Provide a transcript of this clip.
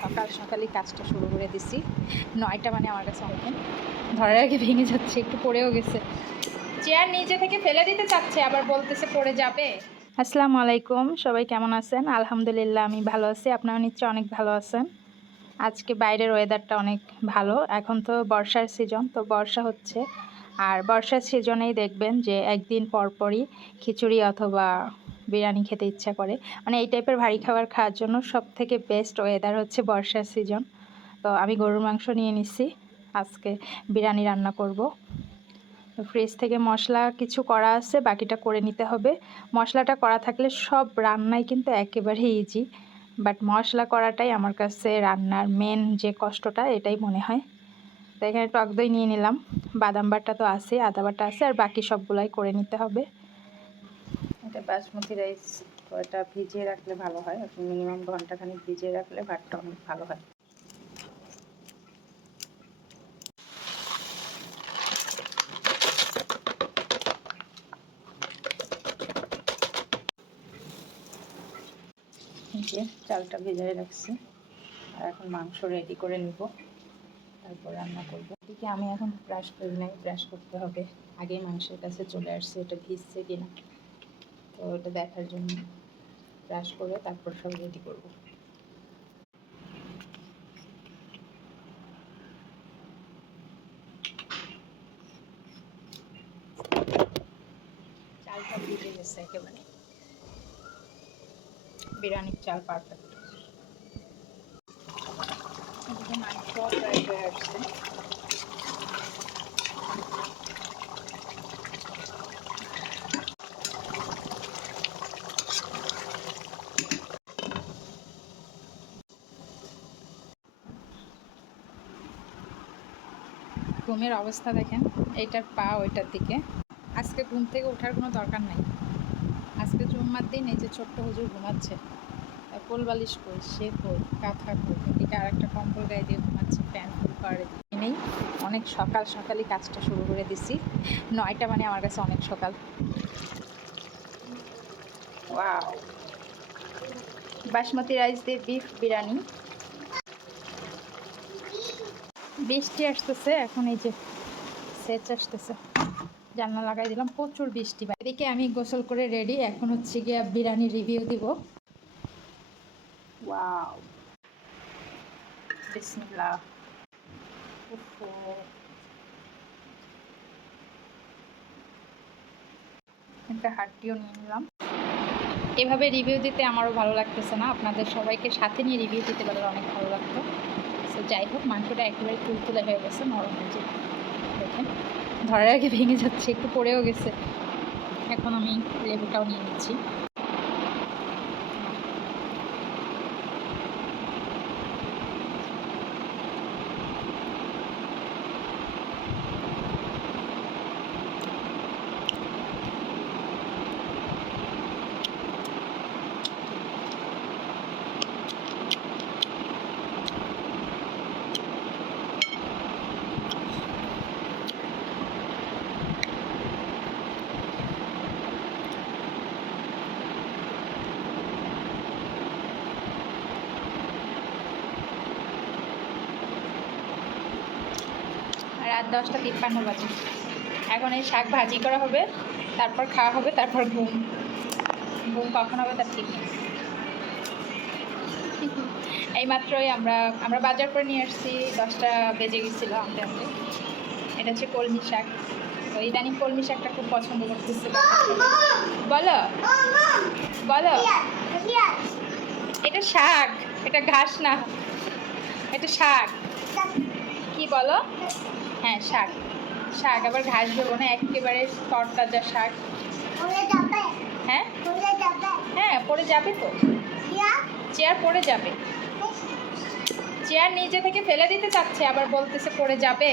সকাল সকালই কাজটা শুরু করে দিছি। 9টা মানে আমার কাছে অনেক, ধরার আগে ভেঙে যাচ্ছে, একটু পড়েও গেছে। চেয়ার নিচে থেকে ফেলে দিতে চাচ্ছে, আবার বলতেছে পড়ে যাবে। আসসালামু আলাইকুম, সবাই কেমন আছেন? আলহামদুলিল্লাহ আমি ভালো আছি, আপনারা নিশ্চয়ই অনেক ভালো আছেন। আজকে বাইরের ওয়েদারটা অনেক ভালো। এখন তো বর্ষার সিজন, তো বর্ষা হচ্ছে। আর বর্ষার সিজনেই দেখবেন যে একদিন পরপরই খিচুড়ি অথবা বিরিয়ানি খেতে ইচ্ছা করে। মানে এই টাইপের ভারী খাবার খাওয়ার জন্য সবথেকে বেস্ট ওয়েদার হচ্ছে বর্ষার সিজন। তো আমি গরুর মাংস নিয়ে নিচ্ছি, আজকে বিরিয়ানি রান্না করব। ফ্রিজ থেকে মশলা কিছু করা আছে, বাকিটা করে নিতে হবে। মশলাটা করা থাকলে সব রান্নাই কিন্তু একেবারে ইজি, বাট মশলা করাটাই আমার কাছে রান্নার মেন যে কষ্টটা, এটাই মনে হয়। তো এখানে টক দই নিয়ে নিলাম, বাদাম বাটা তো আছে, আদা বাটা আছে, আর বাকি সবগুলাই করে নিতে হবে। এটা বাসমতি রাইস, তো এটা ভিজিয়ে রাখলে ভালো হয়, মিনিমাম ঘন্টাখানিক ভিজিয়ে রাখলে ভাতটা অনেক ভালো হয়। যে চালটা ভেজাই রাখছি, আর এখন মাংস রেডি করে নিব, তারপর রান্না করবো। এদিকে আমি এখন ব্রাশ করি নাই, ব্রাশ করতে হবে। আগে মাংসের কাছে চলে আসছে, এটা ভিজছে কিনা, তো এটা দেখার জন্য ব্রাশ করে তারপর সব রেডি করব। চালটা ভিজে গেছে একেবারে, বিরিয়ানির চাল পারফেক্ট। এদিকে মাংস প্রায় হয়ে আসছে। ঘুমের অবস্থা দেখেন, এইটার পা ওইটার দিকে। আজকে ঘুম থেকে ওঠার কোনো দরকার নাই, আজকে জুম্মার দিন। এই যে ছোট্ট হুজুর ঘুমাচ্ছে, কোল বালিশ কই, সে কই, কাঁথা কই, এদিকে আর একটা কম্বল গায়ে দিয়ে ঘুমাচ্ছে, ফ্যান ফুল করে নেই। অনেক সকাল সকালই কাজটা শুরু করে দিছি। 9টা মানে আমার কাছে অনেক সকাল। ওয়াও, বাসমতি রাইস দিয়ে বিফ বিরিয়ানি। বৃষ্টি আসতেছে এখন, এই যে সেচ আসতেছে, জানলা লাগাই দিলাম, প্রচুর বৃষ্টি। এদিকে আমি গোসল করে রেডি, এখন হচ্ছে গিয়ে বিরিয়ানি রিভিউ দিব। ওয়াও, বিসমিল্লাহ। একটা হাড্ডিও নিয়ে নিলাম। এভাবে রিভিউ দিতে আমারও ভালো লাগতেছে না, আপনাদের সবাইকে সাথে নিয়ে রিভিউ দিতে পারলে অনেক ভালো লাগতো। তো যাই হোক, মাংসটা একেবারে তুলতুলে হয়ে গেছে, নরম হয়েছে দেখেন, ধরার আগে ভেঙে যাচ্ছে, একটু পড়েও গেছে। এখন আমি লেবুটাও নিয়ে নিচ্ছি। রাত 10টা 53 বাজে। এখন এই শাক ভাজি করা হবে, তারপর খাওয়া হবে, তারপর ঘুম। ঘুম কখন হবে তার ঠিক নেই। এইমাত্রই আমরা বাজার করে নিয়ে আসছি, 10টা বেজে গেছিলো আনতে আনতে। এটা হচ্ছে কলমি শাক, তো ইদানিং কলমি শাকটা খুব পছন্দ করতেছে। বলো বলো, এটা শাক, এটা ঘাস না, এটা শাক। কি বলো? হ্যাঁ শাক, শাক আবার ঘাস দেবো না, একেবারে তরতাজা শাক। হ্যাঁ হ্যাঁ, পড়ে যাবে তো, চেয়ার পড়ে যাবে। চেয়ার নিচে থেকে ফেলে দিতে চাচ্ছে, আবার বলতেছে পড়ে যাবে।